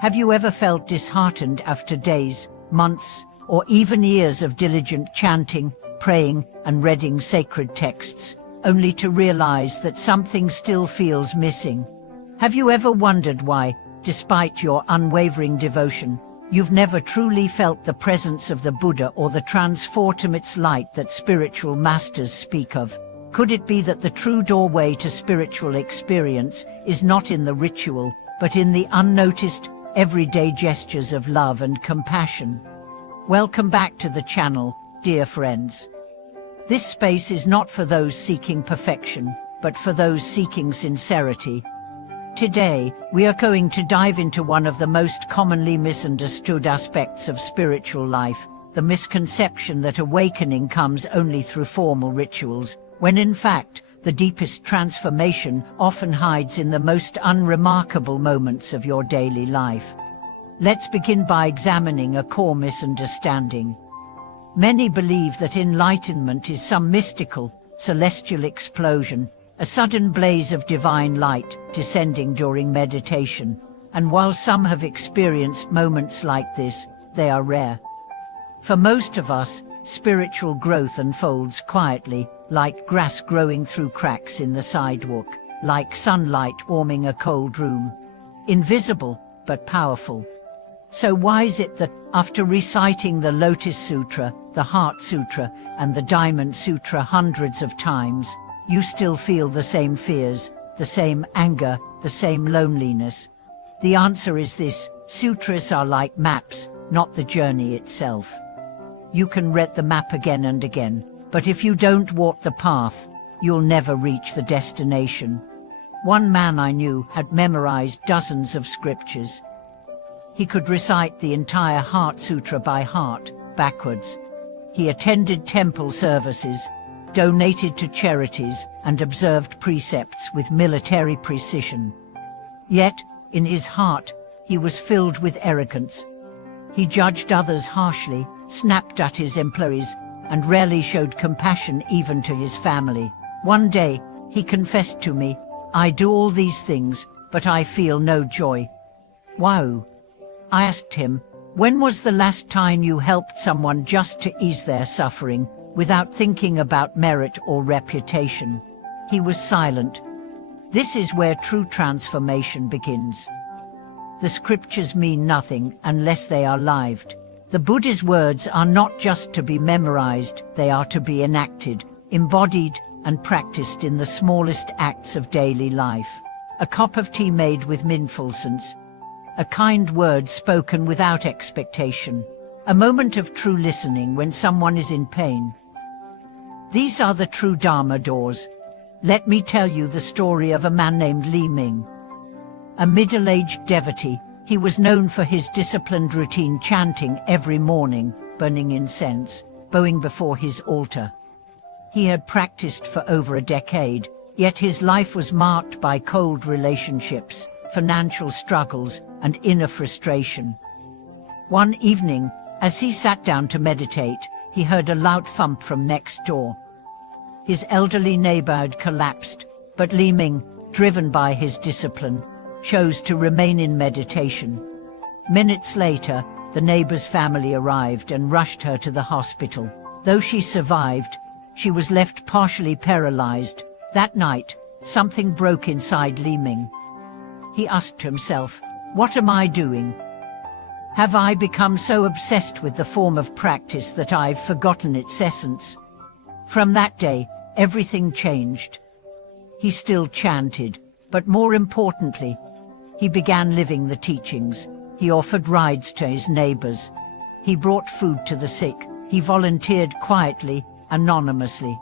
Have you ever felt disheartened after days, months, or even years of diligent chanting, praying, and reading sacred texts, only to realize that something still feels missing? Have you ever wondered why, despite your unwavering devotion, you've never truly felt the presence of the Buddha or the transformative light that spiritual masters speak of? Could it be that the true doorway to spiritual experience is not in the ritual, but in the unnoticed, everyday gestures of love and compassion? Welcome back to the channel, dear friends. This space is not for those seeking perfection, but for those seeking sincerity. Today, we are going to dive into one of the most commonly misunderstood aspects of spiritual life, the misconception that awakening comes only through formal rituals, when in fact, the deepest transformation often hides in the most unremarkable moments of your daily life. Let's begin by examining a core misunderstanding. Many believe that enlightenment is some mystical, celestial explosion, a sudden blaze of divine light descending during meditation, and while some have experienced moments like this, they are rare. For most of us, spiritual growth unfolds quietly, like grass growing through cracks in the sidewalk, like sunlight warming a cold room. Invisible, but powerful. So why is it that, after reciting the Lotus Sutra, the Heart Sutra, and the Diamond Sutra hundreds of times, you still feel the same fears, the same anger, the same loneliness? The answer is this: sutras are like maps, not the journey itself. You can read the map again and again, but if you don't walk the path, you'll never reach the destination. One man I knew had memorized dozens of scriptures. He could recite the entire Heart Sutra by heart, backwards. He attended temple services, donated to charities, and observed precepts with military precision. Yet, in his heart, he was filled with arrogance. He judged others harshly, snapped at his employees, and rarely showed compassion even to his family. One day, he confessed to me, "I do all these things, but I feel no joy." Wow! I asked him, "When was the last time you helped someone just to ease their suffering, without thinking about merit or reputation?" He was silent. This is where true transformation begins. The scriptures mean nothing unless they are lived. The Buddha's words are not just to be memorized, they are to be enacted, embodied, and practiced in the smallest acts of daily life. A cup of tea made with mindfulness. A kind word spoken without expectation. A moment of true listening when someone is in pain. These are the true Dharma doors. Let me tell you the story of a man named Li Ming. A middle-aged devotee, he was known for his disciplined routine chanting every morning, burning incense, bowing before his altar. He had practiced for over a decade, yet his life was marked by cold relationships, financial struggles, and inner frustration. One evening, as he sat down to meditate, he heard a loud thump from next door. His elderly neighbor had collapsed, but Li Ming, driven by his discipline, chose to remain in meditation. Minutes later, the neighbor's family arrived and rushed her to the hospital. Though she survived, she was left partially paralyzed. That night, something broke inside Li Ming. He asked himself, "What am I doing? Have I become so obsessed with the form of practice that I've forgotten its essence?" From that day, everything changed. He still chanted, but more importantly, he began living the teachings. He offered rides to his neighbors. He brought food to the sick. He volunteered quietly, anonymously.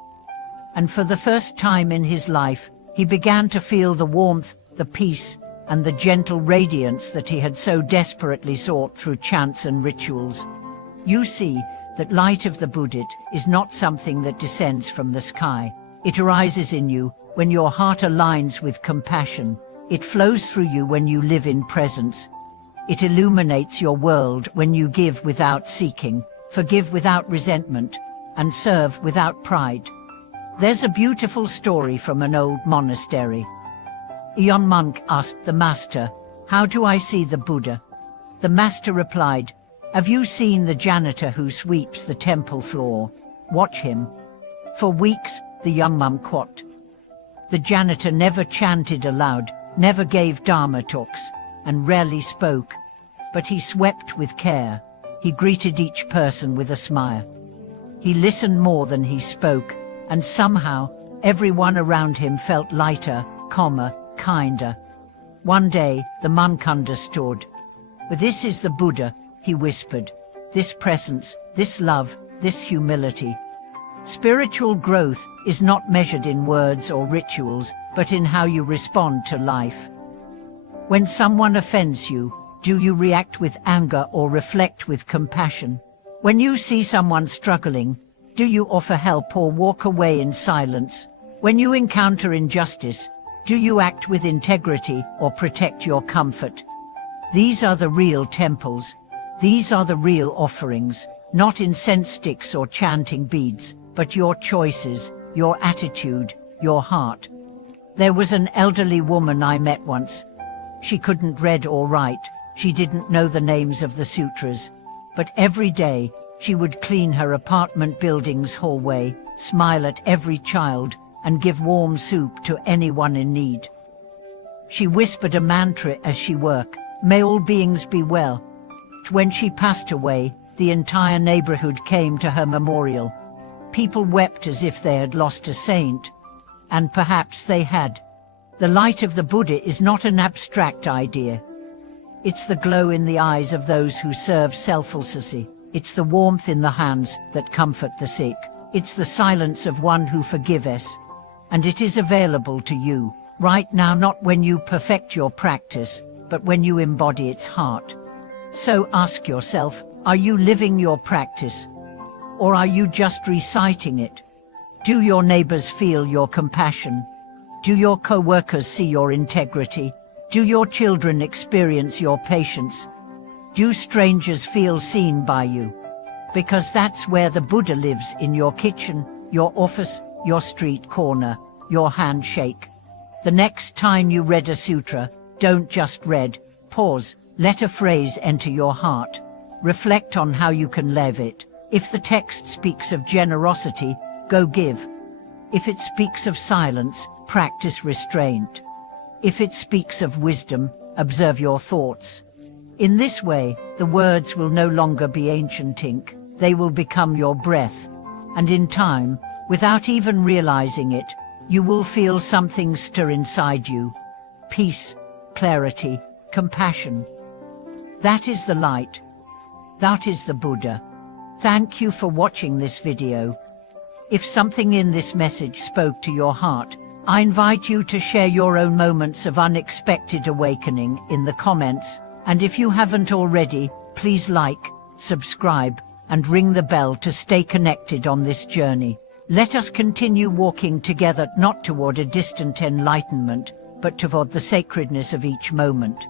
And for the first time in his life, he began to feel the warmth, the peace, and the gentle radiance that he had so desperately sought through chants and rituals. You see, that light of the Buddha is not something that descends from the sky. It arises in you when your heart aligns with compassion. It flows through you when you live in presence. It illuminates your world when you give without seeking, forgive without resentment, and serve without pride. There's a beautiful story from an old monastery. A young monk asked the master, "How do I see the Buddha?" The master replied, "Have you seen the janitor who sweeps the temple floor? Watch him." For weeks, the young monk quaked. The janitor never chanted aloud, never gave dharma talks, and rarely spoke. But he swept with care. He greeted each person with a smile. He listened more than he spoke, and somehow, everyone around him felt lighter, calmer, kinder. One day, the monk understood. "This is the Buddha," he whispered. "This presence, this love, this humility." Spiritual growth is not measured in words or rituals, but in how you respond to life. When someone offends you, do you react with anger or reflect with compassion? When you see someone struggling, do you offer help or walk away in silence? When you encounter injustice, do you act with integrity or protect your comfort? These are the real temples. These are the real offerings, not incense sticks or chanting beads, but your choices, your attitude, your heart. There was an elderly woman I met once. She couldn't read or write. She didn't know the names of the sutras. But every day, she would clean her apartment building's hallway, smile at every child, and give warm soup to anyone in need. She whispered a mantra as she worked, "May all beings be well." When she passed away, the entire neighborhood came to her memorial. People wept as if they had lost a saint. And perhaps they had. The light of the Buddha is not an abstract idea. It's the glow in the eyes of those who serve selflessly. It's the warmth in the hands that comfort the sick. It's the silence of one who forgives. And it is available to you, right now, not when you perfect your practice, but when you embody its heart. So ask yourself, are you living your practice? Or are you just reciting it? Do your neighbors feel your compassion? Do your co-workers see your integrity? Do your children experience your patience? Do strangers feel seen by you? Because that's where the Buddha lives, in your kitchen, your office, your street corner, your handshake. The next time you read a sutra, don't just read, pause, let a phrase enter your heart. Reflect on how you can live it. If the text speaks of generosity, go give. If it speaks of silence, practice restraint. If it speaks of wisdom, observe your thoughts. In this way, the words will no longer be ancient ink, they will become your breath. And in time, without even realizing it, you will feel something stir inside you. Peace, clarity, compassion. That is the light. That is the Buddha. Thank you for watching this video. If something in this message spoke to your heart, I invite you to share your own moments of unexpected awakening in the comments. And if you haven't already, please like, subscribe, and ring the bell to stay connected on this journey. Let us continue walking together, not toward a distant enlightenment, but toward the sacredness of each moment.